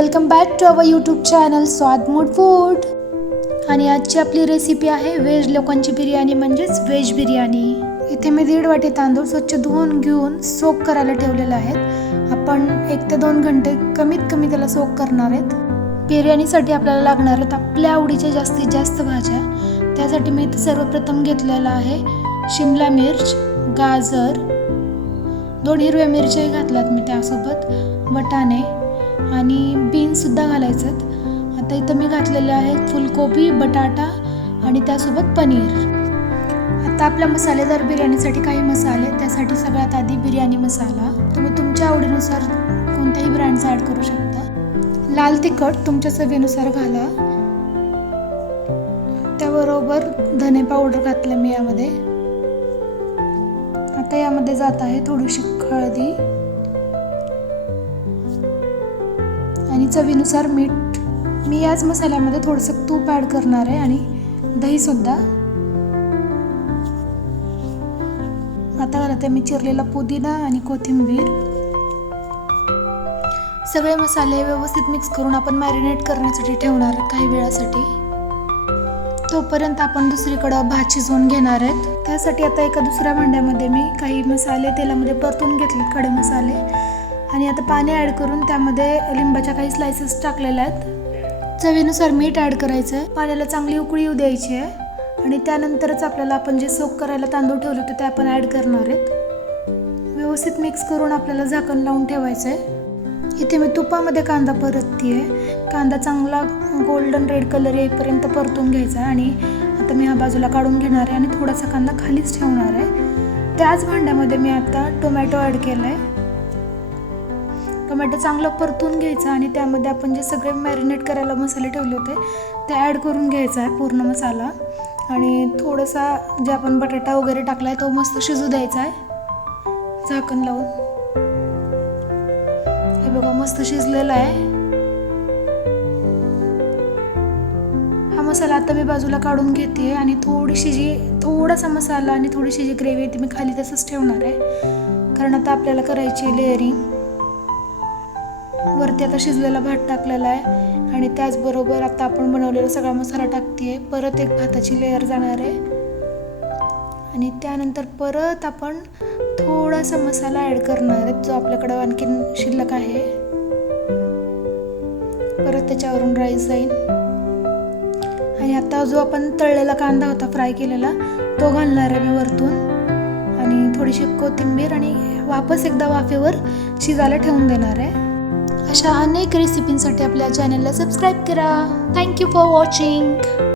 Welcome back to our YouTube channel Swad mood food. आणि आजची आपली रेसिपी आहे व्हेज लोकांची बिर्याणी म्हणजेच व्हेज बिर्याणी. इथे मी 1.5 वाटी तांदूळ स्वच्छ धुवून घेऊन सोक करायला ठेवलेले आहेत. आपण 1 ते 2 घंटे कमीत कमी त्याला सोक करणार आहेत. बिर्याणीसाठी आपल्याला लागणार आहेत आपल्या आवडीच्या जास्तीत जास्त भाज्या. त्यासाठी मी इथे सर्वप्रथम घेतलेला आहे शिमला मिर्च, गाजर, 2 हिरव्या मिरच्याही घातल्यात मी त्यासोबत, वटाणे आणि बीन्ससुद्धा घालायचं. आता इथं मी घातलेले आहेत फुलकोबी, बटाटा आणि त्यासोबत पनीर. आता आपल्या मसालेदार बिर्याणीसाठी काही मसाले. त्यासाठी सगळ्यात आधी बिर्याणी मसाला तुम्ही तुमच्या आवडीनुसार कोणत्याही ब्रँडचा ॲड करू शकता. लाल तिखट तुमच्या चवीनुसार घाला. त्याबरोबर धने पावडर घातले मी यामध्ये. आता यामध्ये जात आहे थोडीशी हळदी आणि चवीनुसार मीठ. मी याच मसाल्यामध्ये थोडंसं तूप ॲड करणार आहे आणि दही सुद्धा. आता घालते मी चिरलेला पुदिना आणि कोथिंबीर. सगळे मसाले व्यवस्थित मिक्स करून आपण मॅरिनेट करण्यासाठी ठेवणार आहे काही वेळासाठी. तोपर्यंत आपण दुसरीकडं भात शिजवून घेणार आहेत. त्यासाठी आता एका दुसऱ्या भांड्यामध्ये मी काही मसाले तेलामध्ये परतून घेतले, खडे मसाले. आणि आता पाणी ॲड करून त्यामध्ये लिंबाच्या काही स्लायसेस टाकलेल्या आहेत. चवीनुसार मीठ ॲड करायचं आहे. पाण्याला चांगली उकळी येऊ द्यायची आहे आणि त्यानंतरच आपल्याला आपण जे सोक करायला तांदूळ ठेवले होते ते आपण ॲड करणार आहेत. व्यवस्थित मिक्स करून आपल्याला झाकण लावून ठेवायचं आहे. इथे मी तुपामध्ये कांदा परतते. कांदा चांगला गोल्डन रेड कलर येईपर्यंत परतून घ्यायचा आणि आता मी हा बाजूला काढून घेणार आहे आणि थोडासा कांदा खालीच ठेवणार आहे. त्याच भांड्यामध्ये मी आता टोमॅटो ॲड केला आहे. टोमॅटो चांगलं परतून घ्यायचा आणि त्यामध्ये आपण जे सगळे मॅरिनेट करायला मसाले ठेवले होते ते ॲड करून घ्यायचा आहे पूर्ण मसाला. आणि थोडासा जे आपण बटाटा वगैरे टाकला आहे तो मस्त शिजू द्यायचा आहे झाकण लावून. हे बघा मस्त शिजलेला आहे. हा मसाला आता मी बाजूला काढून घेते आणि थोडासा मसाला आणि थोडीशी जी ग्रेव्ही आहे ती मी खाली तसंच ठेवणार आहे, कारण आता आपल्याला करायची लेअरिंग. वरती आता शिजलेला भात टाकलेला आहे आणि त्याचबरोबर आता आपण बनवलेला सगळा मसाला टाकते. परत एक भाताची लेअर जाणार आहे आणि त्यानंतर परत आपण थोडासा मसाला ॲड करणार आहे जो आपल्याकडं आणखीन शिल्लक आहे. परत त्याच्यावरून राईस जाईल आणि आता जो आपण तळलेला कांदा होता फ्राय केलेला तो घालणार आहे मी वरतून आणि थोडीशी कोथिंबीर आणि वापस एकदा वाफेवर शिजायला ठेवून देणार आहे. अशा अनेक रेसिपींसाठी आपल्या चॅनलला सबस्क्राईब करा. Thank you for watching.